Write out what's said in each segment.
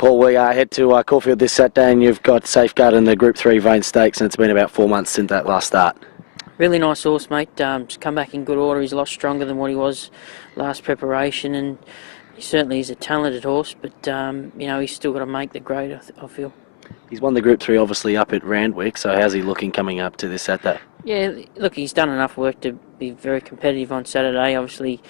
Paul, we head to Caulfield this Saturday, and you've got Safeguard in the Group 3 Vein Stakes, and it's been about 4 months since that last start. Really nice horse, mate. Just come back in good order. He's a lot stronger than what he was last preparation, and he certainly is a talented horse, but he's still got to make the grade, I feel. He's won the Group 3 obviously up at Randwick, so how's he looking coming up to this Saturday? Yeah, look, he's done enough work to be very competitive on Saturday. Obviously,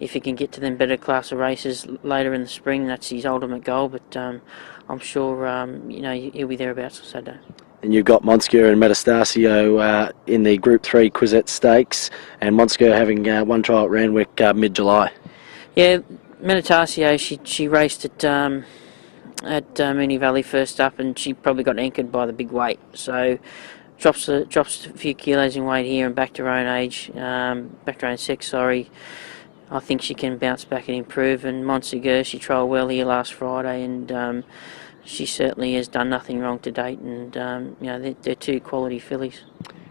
if he can get to them better class of races later in the spring, that's his ultimate goal, but I'm sure he'll be thereabouts on Saturday. And you've got Monsker and Metastasio in the Group 3 Quizette Stakes, and Monsker having one trial at Randwick mid-July. Yeah, Metastasio, she raced at Moonee Valley first up, and she probably got anchored by the big weight, so drops a few kilos in weight here and back to her own age, back to her own sex, sorry. I think she can bounce back and improve. And Monsegur, she trialled well here last Friday, and she certainly has done nothing wrong to date. And they're two quality fillies.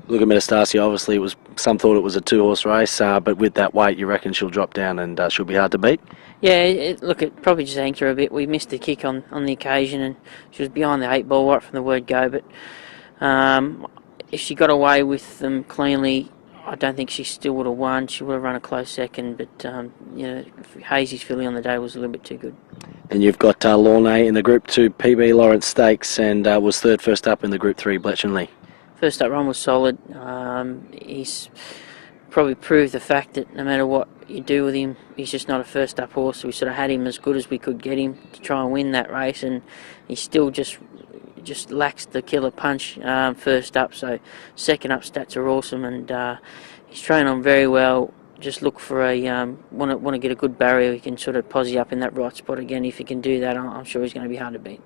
Look at Metastasio. Obviously, some thought it was a two-horse race, but with that weight, you reckon she'll drop down and she'll be hard to beat? Yeah, it probably just anchored her a bit. We missed the kick on the occasion, and she was behind the 8 ball right from the word go. But if she got away with them cleanly, I don't think she still would have won. She would have run a close second, but Hazy's filly on the day was a little bit too good. And you've got Lorne in the Group 2 PB Lawrence Stakes, and was third first up in the Group 3 Bletchley. First up run was solid. He's probably proved the fact that no matter what you do with him, he's just not a first up horse. So we sort of had him as good as we could get him to try and win that race, and he still just lacks the killer punch first up. So second up stats are awesome, and he's trained on very well. Just look for a want to get a good barrier. He can sort of posse up in that right spot again. If he can do that, I'm sure he's going to be hard to beat.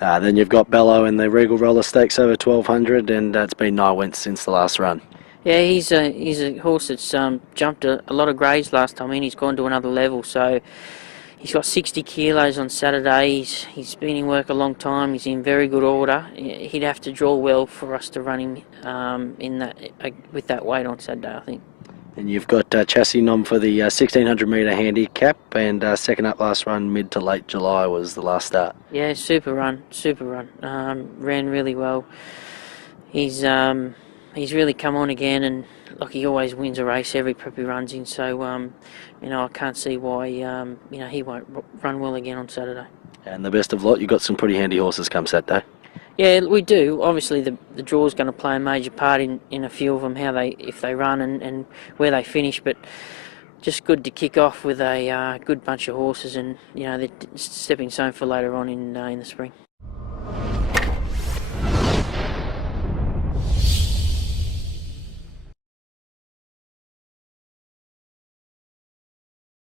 Then you've got Bello in the Regal Roller Stakes over 1200, and it's been 9 wins since the last run. Yeah, he's a horse that's jumped a lot of grades last time in. He's gone to another level, so he's got 60 kilos on Saturday. He's been in work a long time. He's in very good order. He'd have to draw well for us to run him with that weight on Saturday, I think. And you've got Chassis Nom for the 1600 metre handicap, and second up last run mid to late July was the last start. Yeah, super run. Ran really well. He's really come on again, and like he always wins a race every prep he runs in. So I can't see why he won't run well again on Saturday. And the best of lot, you've got some pretty handy horses come Saturday. Yeah, we do. Obviously, the draw's going to play a major part in a few of them, if they run and where they finish. But just good to kick off with a good bunch of horses, and they're stepping stone for later on in the spring.